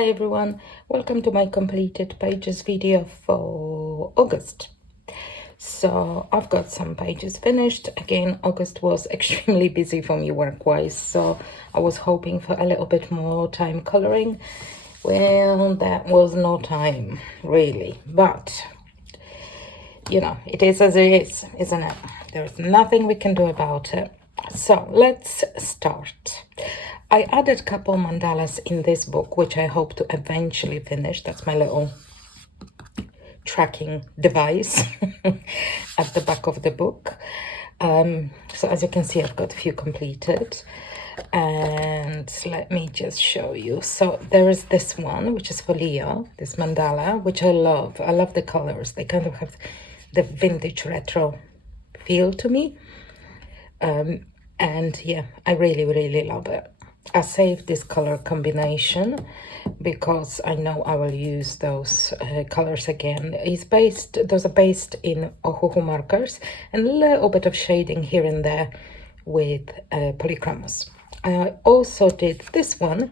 Hi everyone, welcome to my completed pages video for August. So I've got some pages finished. Again, August was extremely busy for me work-wise, so I was hoping for a little bit more time coloring. Well, that was no time really, but you know, it is as it is, isn't it? There's nothing we can do about it. So let's start. I added a couple mandalas in this book, which I hope to eventually finish. That's my little tracking device at the back of the book. So as you can see, I've got a few completed. And let me just show you. So there is this one, which is for Leo, this mandala, which I love. I love the colors. They kind of have the vintage retro feel to me. And yeah, I really love it. I saved this color combination because I know I will use those colors again. Those are based in Ohuhu markers and a little bit of shading here and there with polychromos. I also did this one,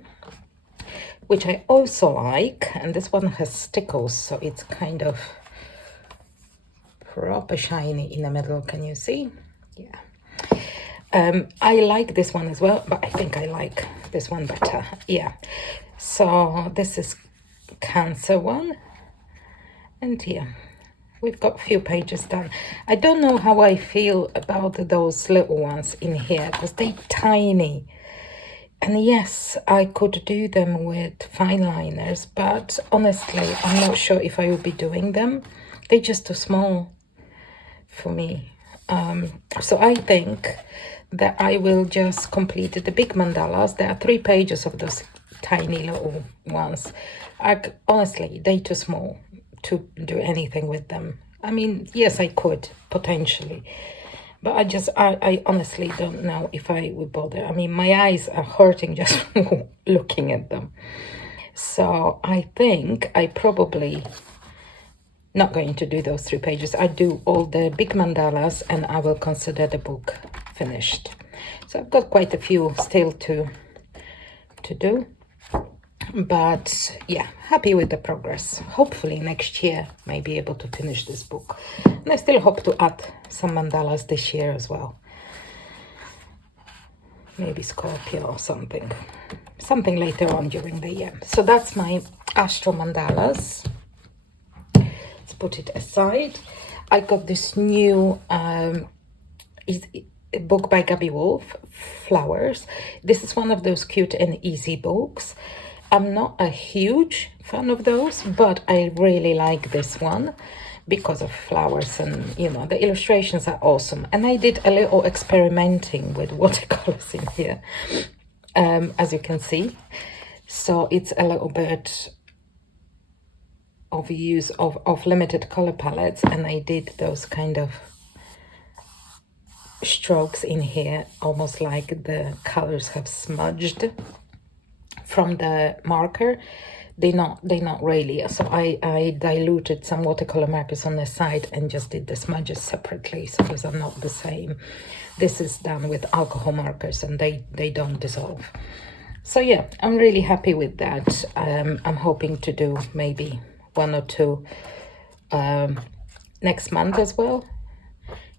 which I also like, and this one has stickles, so it's kind of proper shiny in the middle. Can you see? Yeah. I like this one as well, but I think I like this one better. Yeah. So this is Cancer one. And yeah, we've got a few pages done. I don't know how I feel about those little ones in here because they're tiny. And yes, I could do them with fine liners, but honestly, I'm not sure if I will be doing them. They're just too small for me. So I think that I will just complete the big mandalas. There are 3 pages of those tiny little ones. Honestly, they're too small to do anything with them. I mean, yes, I could potentially, but I honestly don't know if I would bother. I mean, my eyes are hurting just looking at them. So I think I probably not going to do those 3 pages. I do all the big mandalas and I will consider the book finished. So I've got quite a few still to do, but yeah, happy with the progress. Hopefully next year may be able to finish this book, and I still hope to add some mandalas this year as well. Maybe Scorpio or something later on during the year. So that's my astro mandalas. Put it aside. I got this new book by Gabby Wolf, Flowers. This is one of those cute and easy books. I'm not a huge fan of those, but I really like this one because of flowers, and you know, the illustrations are awesome. And I did a little experimenting with watercolors in here, as you can see. So it's a little bit of use of limited color palettes, and I did those kind of strokes in here, almost like the colors have smudged from the marker. They're not really. So I diluted some watercolor markers on the side and just did the smudges separately, so these are not the same. This is done with alcohol markers and they don't dissolve. So yeah, I'm really happy with that. I'm hoping to do maybe 1 or 2 next month as well.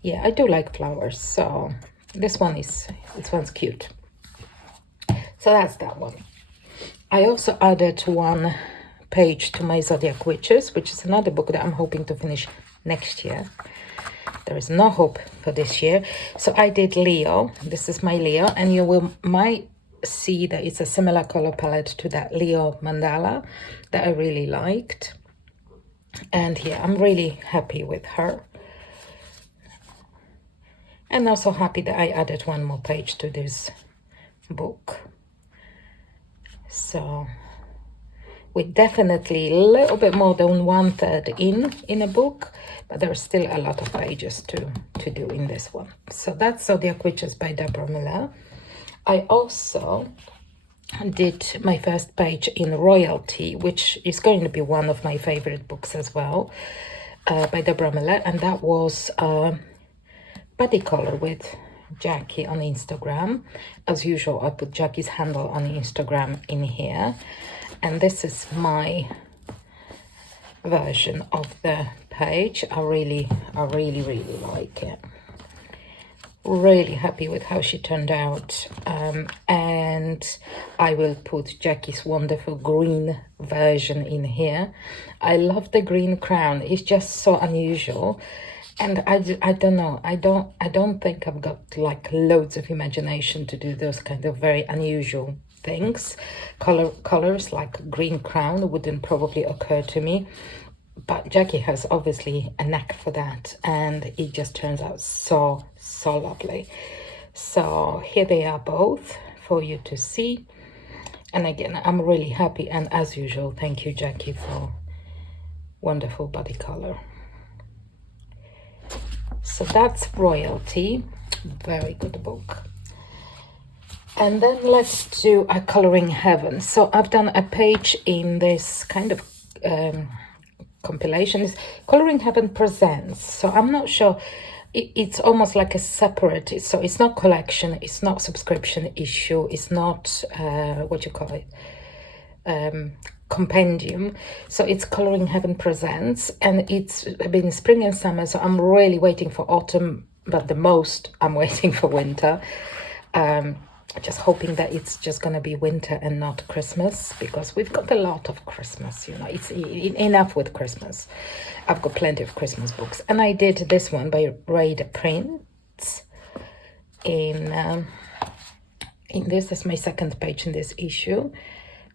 Yeah, I do like flowers, so this one's cute. So that's that one. I also added 1 page to my Zodiac Witches, which is another book that I'm hoping to finish next year. There is no hope for this year. So I did Leo. This is my Leo, and you might see that it's a similar color palette to that Leo mandala that I really liked. And yeah, I'm really happy with her. And also happy that I added 1 more page to this book. So we're definitely a little bit more than 1/3 in a book, but there's still a lot of pages to do in this one. So that's Zodiac Witches by Deborah Miller. I also did my first page in Royalty, which is going to be one of my favorite books as well, by Deborah Miller, and that was Body Color with Jackie on Instagram. As usual, I put Jackie's handle on Instagram in here. And this is my version of the page. I really like it. Really happy with how she turned out. And I will put Jackie's wonderful green version in here. I love the green crown. It's just so unusual. And I don't know, I don't think I've got like loads of imagination to do those kind of very unusual things. Colors like green crown wouldn't probably occur to me, but Jackie has obviously a knack for that, and it just turns out so lovely. So here they are both for you to see. And again, I'm really happy, and as usual, thank you, Jackie, for wonderful body color. So that's Royalty, very good book. And then let's do a Coloring Heaven. So I've done a page in this kind of compilation. It's Coloring Heaven Presents. So I'm not sure, it's almost like a separate, so it's not collection, it's not subscription issue, it's not, what you call it, compendium. So it's Coloring Heaven Presents, and it's been spring and summer, so I'm really waiting for autumn, but the most I'm waiting for winter. Just hoping that it's just gonna be winter and not Christmas, because we've got a lot of Christmas, you know, it's enough with Christmas. I've got plenty of Christmas books, and I did this one by Raida Prince in this is my second page in this issue,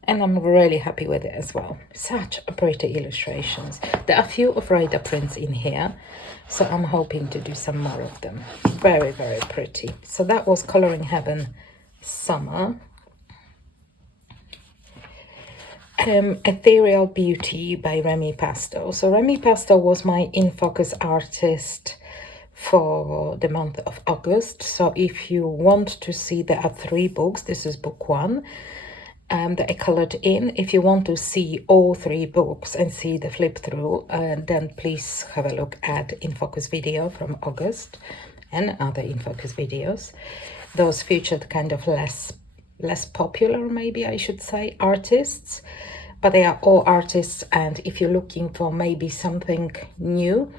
and I'm really happy with it as well. Such a pretty illustrations. There are a few of Raida Prince in here, so I'm hoping to do some more of them. Very pretty. So that was Coloring Heaven Summer. Ethereal Beauty by Remy Pastel. So Remy Pastel was my in focus artist for the month of August. So if you want to see, there are 3 books. This is book 1 that I colored in. If you want to see all 3 books and see the flip through, then please have a look at in focus video from August and other in focus videos. Those featured kind of less popular, maybe I should say, artists, but they are all artists. And if you're looking for maybe something new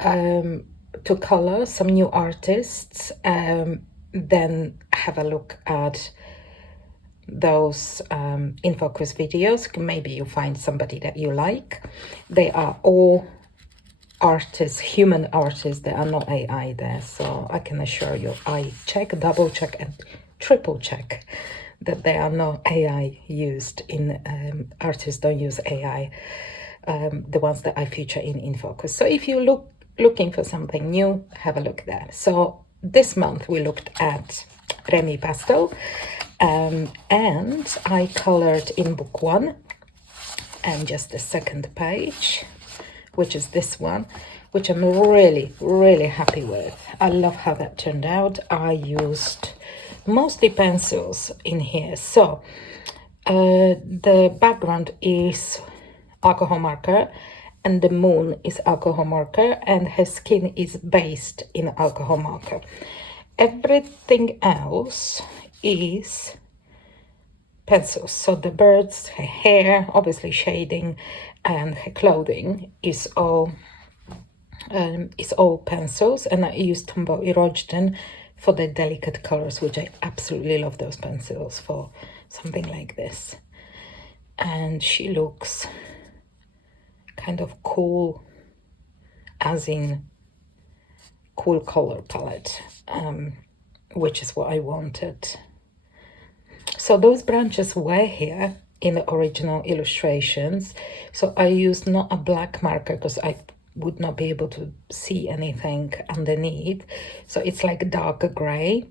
to color, some new artists, then have a look at those in focus videos. Maybe you find somebody that you like. They are all artists, human artists. They are not AI there, so I can assure you, I check, double check and triple check that there are no AI used in artists don't use AI, the ones that I feature in focus. So if you're looking for something new, have a look there. So this month we looked at Remy Pastel, and I colored in book 1 and just the second page, which is this one, which I'm really happy with. I love how that turned out. I used mostly pencils in here. So the background is alcohol marker, and the moon is alcohol marker, and her skin is based in alcohol marker. Everything else is pencils. So the birds, her hair, obviously shading, and her clothing is all pencils. And I used Tombow Erogen for the delicate colors, which I absolutely love those pencils for something like this. And she looks kind of cool, as in cool color palette, which is what I wanted. So those branches were here in the original illustrations. So I used not a black marker because I would not be able to see anything underneath. So it's like darker gray,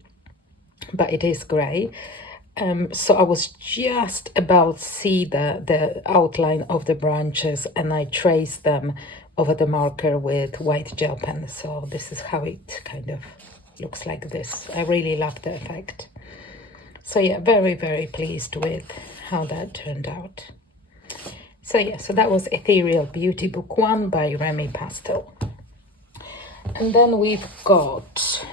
but it is gray. So I was just about to see the outline of the branches, and I traced them over the marker with white gel pen. So this is how it kind of looks like this. I really love the effect. So yeah, very pleased with how that turned out. So yeah, so that was Ethereal Beauty book 1 by Remy Pastel. And then we've got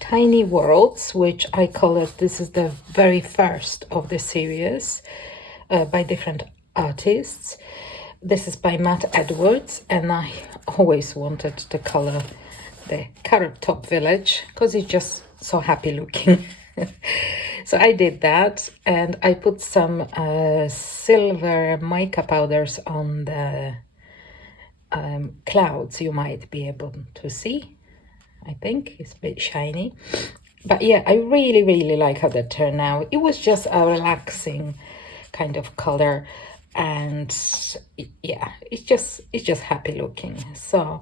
Tiny Worlds, which I colored. This is the very first of the series. by different artists. This is by Matt Edwards, and I always wanted to color the Carrot Top Village because it's just so happy looking. So I did that, and I put some silver mica powders on the clouds. You might be able to see. I think it's a bit shiny. But yeah, I really, really like how that turned out. It was just a relaxing kind of color, and yeah, it's just happy looking. So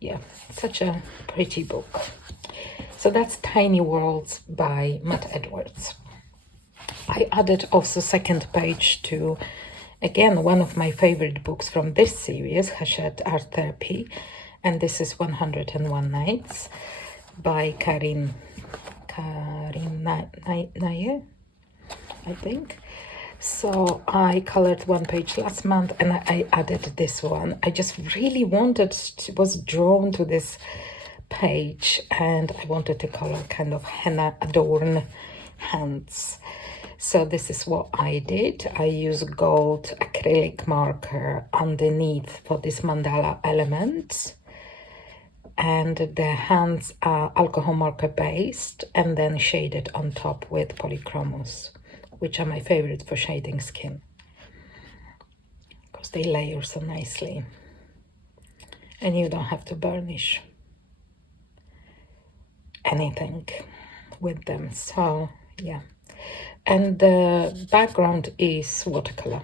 yeah, such a pretty book. So that's Tiny Worlds by Matt Edwards. I added also second page to, again, one of my favorite books from this series, Hachette Art Therapy, and this is 101 Nights by Karin Naye, I think. So I colored one page last month, and I added this one. I just really was drawn to this page, and I wanted to color kind of henna adorn hands. So this is what I did. I used gold acrylic marker underneath for this mandala element, and the hands are alcohol marker based, and then shaded on top with polychromos, which are my favorite for shading skin because they layer so nicely and you don't have to burnish anything with them. So yeah, and the background is watercolor,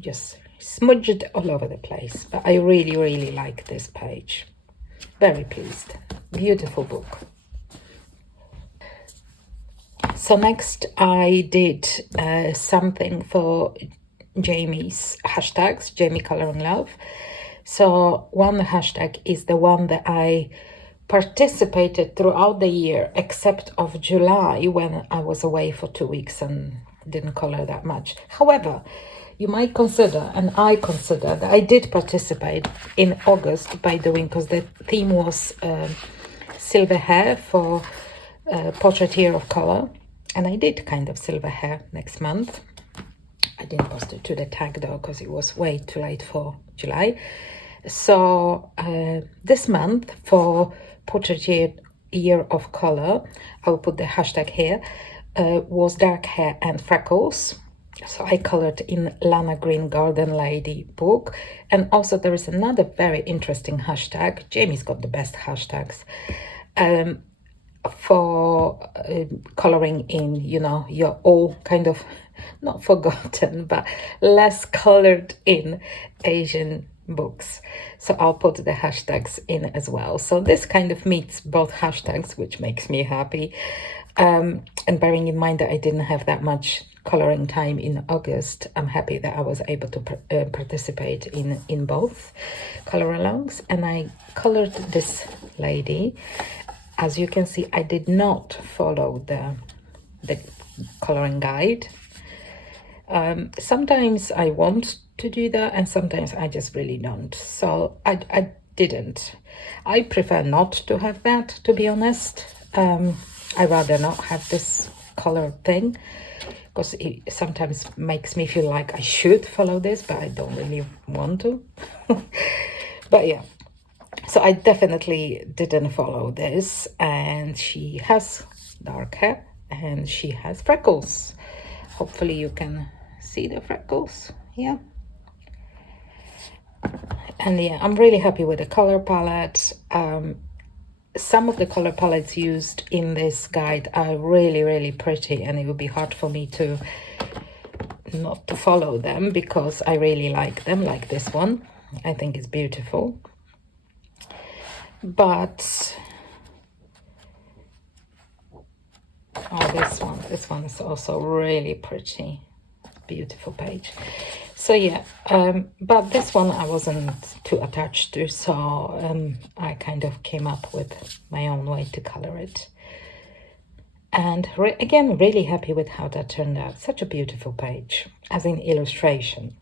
just smudged all over the place. But I really, really like this page. Very pleased. Beautiful book. So next I did something for Jamie's hashtags, Jamie Coloring Love. So one hashtag is the one that I participated throughout the year, except of July when I was away for 2 weeks and didn't color that much. However, you might consider, and I consider, that I did participate in August by doing, because the theme was silver hair for Portrait Year of Color, and I did kind of silver hair next month. I didn't post it to the tag though because it was way too late for July. So this month for Portrait Year of Color, I'll put the hashtag here, was dark hair and freckles. So I colored in Lana Green Garden Lady book. And also there is another very interesting hashtag. Jamie's got the best hashtags. For coloring in, you know, your all kind of not forgotten but less colored in Asian books. So I'll put the hashtags in as well. So this kind of meets both hashtags, which makes me happy. And bearing in mind that I didn't have that much coloring time in August, I'm happy that I was able to participate in both color alongs. And I colored this lady. As you can see, I did not follow the coloring guide. Sometimes I want to do that, and sometimes I just really don't. So I didn't. I prefer not to have that, to be honest. I rather not have this color thing because it sometimes makes me feel like I should follow this, but I don't really want to. But yeah. So I definitely didn't follow this, and she has dark hair and she has freckles. Hopefully you can see the freckles. Yeah. And yeah, I'm really happy with the color palette. Some of the color palettes used in this guide are really, really pretty, and it would be hard for me to not to follow them because I really like them, like this one. I think it's beautiful. But oh, this one is also really pretty, beautiful page. So yeah, but this one I wasn't too attached to, so I kind of came up with my own way to color it. And again, really happy with how that turned out. Such a beautiful page, as in illustration.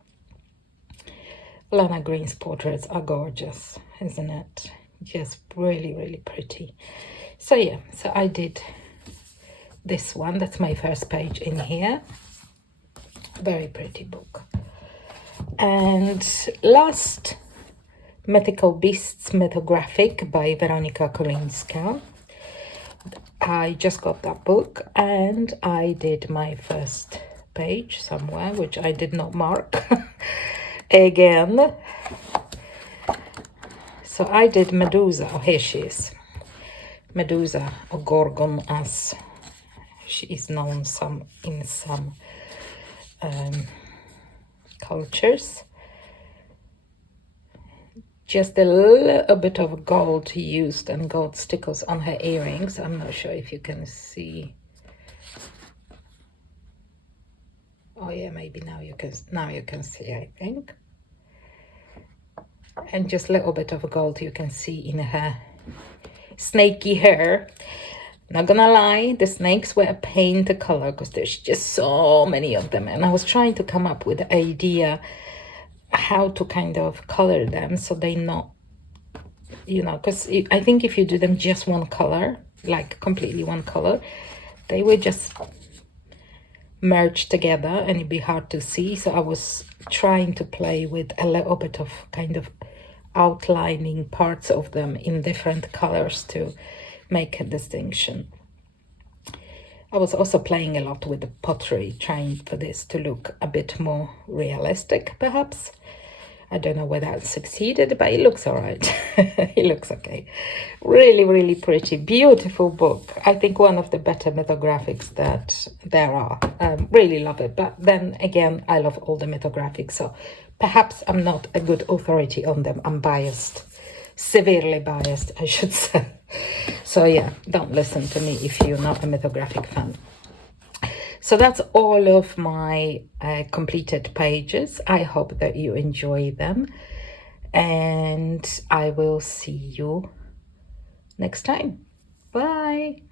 Lana Green's portraits are gorgeous, isn't it? Just really, really pretty. So yeah, so I did this one. That's my first page in here. Very pretty book. And last, Mythical Beasts Mythographic by Weronika Kolinska. I just got that book and I did my first page somewhere, which I did not mark again. So I did Medusa. Oh, here she is. Medusa, or Gorgon, as she is known in some cultures. Just a little bit of gold used and gold stickers on her earrings. I'm not sure if you can see. Oh yeah, maybe now you can see, I think. And just a little bit of gold you can see in her snaky hair. Not gonna lie, the snakes were a pain to color because there's just so many of them, and I was trying to come up with the idea how to kind of color them so they not, you know, because I think if you do them just one color, like completely one color, they would just merge together and it'd be hard to see. So I was trying to play with a little bit of kind of outlining parts of them in different colors to make a distinction. I was also playing a lot with the pottery, trying for this to look a bit more realistic, perhaps. I don't know whether I succeeded, but it looks all right. It looks okay. Really, really pretty, beautiful book. I think one of the better mythographics that there are. Really love it. But then again, I love all the mythographics, so perhaps I'm not a good authority on them. I'm biased, severely biased, I should say. So yeah, don't listen to me if you're not a mythographic fan. So that's all of my completed pages. I hope that you enjoy them, and I will see you next time. Bye.